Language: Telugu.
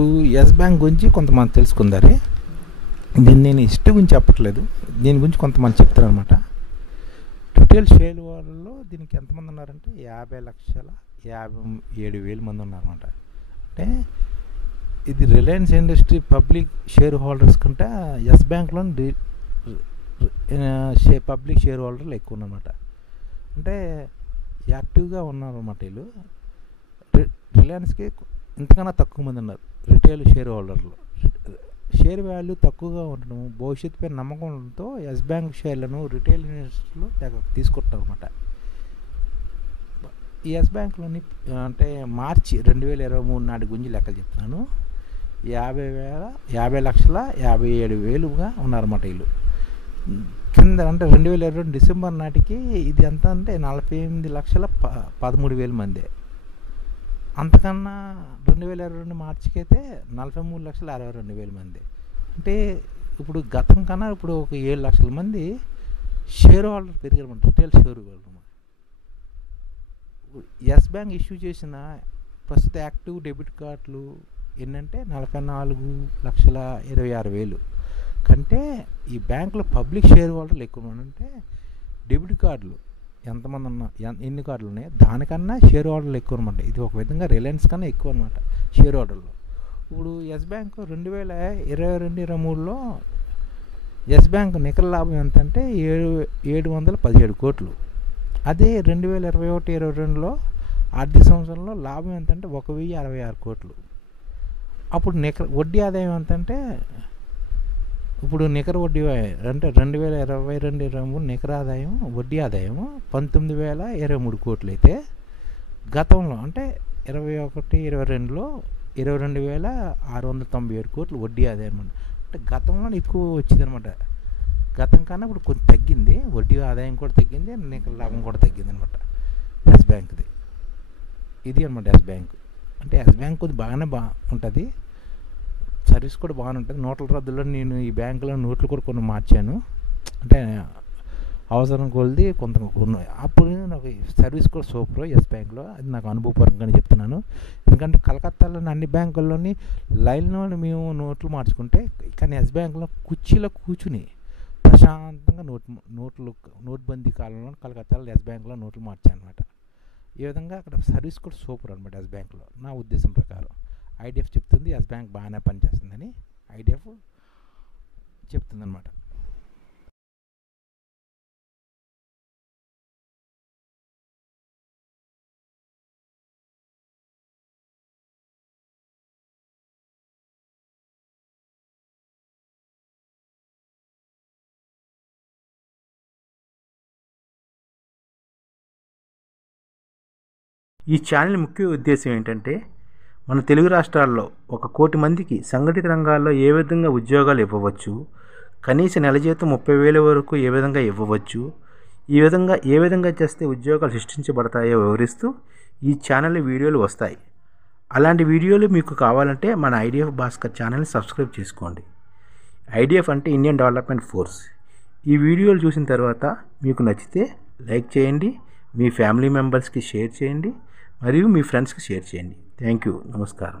ఇప్పుడు ఎస్ బ్యాంక్ గురించి కొంతమంది తెలుసుకుందారే. దీన్ని నేను హిస్టరీ గురించి చెప్పట్లేదు, దీని గురించి కొంతమంది చెప్తారనమాట. రిటైల్ షేర్ వాళ్ళలో దీనికి ఎంతమంది ఉన్నారంటే 50,57,000 మంది ఉన్నారన్నమాట. అంటే ఇది Reliance industry public share holders కంటే ఎస్ బ్యాంక్లో పబ్లిక్ షేర్ హోల్డర్లు ఎక్కువ ఉన్నమాట. అంటే యాక్టివ్గా ఉన్నారన్నమాట వీళ్ళు. రిలయన్స్కి ఇంతకన్నా తక్కువ మంది ఉన్నారు రిటైల్ షేర్ హోల్డర్లు. షేర్ వాల్యూ తక్కువగా ఉండడం, భవిష్యత్తుపై నమ్మకం ఉండడంతో ఎస్ బ్యాంక్ షేర్లను రిటైల్ ఇన్వెస్టర్లు తీసుకుంటారు అనమాట. ఈ ఎస్ బ్యాంక్లోని అంటే మార్చి 2023 నాటి గురించి లెక్కలు చెప్తున్నాను. 50,57,000గా ఉన్నారన్నమాట వీళ్ళు. కింద అంటే 2022 డిసెంబర్ నాటికి ఇది ఎంత అంటే 48,13,000 మంది. అంతకన్నా 2022 మార్చికి అయితే 43,62,000 మంది. అంటే ఇప్పుడు గతం కన్నా ఇప్పుడు ఒక 7 లక్షల మంది షేర్ హోల్డర్ పెరిగారు, retail share holder. Yes Bank issue చేసిన ప్రస్తుత యాక్టివ్ డెబిట్ కార్డులు ఏంటంటే 44,26,000 కంటే ఈ బ్యాంకులో పబ్లిక్ షేర్ హోల్డర్లు ఎక్కువ అంటే డెబిట్ కార్డులు ఎంతమంది ఉన్నా ఎన్ని కార్డులు ఉన్నాయి దానికన్నా షేర్ హోల్డర్లు ఎక్కువ అనమాట. ఇది ఒక విధంగా రిలయన్స్ కన్నా ఎక్కువ అనమాట షేర్ హోల్డర్లు. ఇప్పుడు ఎస్ బ్యాంక్ 2022-23లో ఎస్ బ్యాంక్ నికర లాభం ఎంత అంటే 717 కోట్లు. అదే 2021-22లో ఆర్థిక సంవత్సరంలో లాభం ఎంత అంటే 1,066 కోట్లు. అప్పుడు వడ్డీ ఆదాయం ఎంత అంటే ఇప్పుడు నికర వడ్డీ అంటే 2022-23 నికర ఆదాయం వడ్డీ ఆదాయం 19,023 కోట్లు అయితే గతంలో అంటే 21-22లో 22,697 కోట్లు వడ్డీ ఆదాయం అనమాట. అంటే గతంలో ఎక్కువ వచ్చింది అనమాట. గతం కన్నా ఇప్పుడు కొంచెం తగ్గింది, వడ్డీ ఆదాయం కూడా తగ్గింది, నికర లాభం కూడా తగ్గింది అనమాట ఎస్ బ్యాంక్ది. ఇది అనమాట ఎస్ బ్యాంక్. అంటే ఎస్ బ్యాంక్ కొద్ది బాగానే ఉంటుంది, సర్వీస్ కూడా బాగానే ఉంటుంది. నోట్ల రద్దులో నేను ఈ బ్యాంకులో నోట్లు కూడా కొన్ని మార్చాను, అంటే అవసరం కొలిది కొంత అప్పుడు నాకు సర్వీస్ కూడా సూపర్ ఎస్ బ్యాంక్లో. అది నాకు అనుభవపరంగానే చెప్తున్నాను. ఎందుకంటే కలకత్తాలోని అన్ని బ్యాంకుల్లోని లైన్లో మేము నోట్లు మార్చుకుంటే, కానీ ఎస్ బ్యాంక్లో కుర్చీలో కూర్చుని ప్రశాంతంగా నోట్బందీ కాలంలో కలకత్తాలో ఎస్ బ్యాంక్లో నోట్లు మార్చాను అనమాట. ఈ విధంగా అక్కడ సర్వీస్ కూడా సూపర్ అనమాట ఎస్ బ్యాంక్లో నా ఉద్దేశం ప్రకారం. ఐడిఎఫ్ చెప్తుంది ఎస్ బ్యాంక్ బాగానే పనిచేస్తుందని ఐడిఎఫ్ చెప్తుంది అనమాట. ఈ ఛానల్ ముఖ్య ఉద్దేశం ఏంటంటే, మన తెలుగు రాష్ట్రాల్లో 1 కోటి మందికి సంఘటిత రంగాల్లో ఏ విధంగా ఉద్యోగాలు ఇవ్వవచ్చు, కనీస నెల జీతం 30,000 వరకు ఏ విధంగా ఇవ్వవచ్చు, ఏ విధంగా చేస్తే ఉద్యోగాలు సృష్టించబడతాయో వివరిస్తూ ఈ ఛానల్ వీడియోలు వస్తాయి. అలాంటి వీడియోలు మీకు కావాలంటే మన ఐడిఎఫ్ భాస్కర్ ఛానల్ని సబ్స్క్రైబ్ చేసుకోండి. ఐడిఎఫ్ అంటే ఇండియన్ డెవలప్మెంట్ ఫోర్స్. ఈ వీడియోలు చూసిన తర్వాత మీకు నచ్చితే లైక్ చేయండి, మీ ఫ్యామిలీ మెంబర్స్కి షేర్ చేయండి, మరియు మీ ఫ్రెండ్స్కి షేర్ చేయండి. Thank you. నమస్కారం.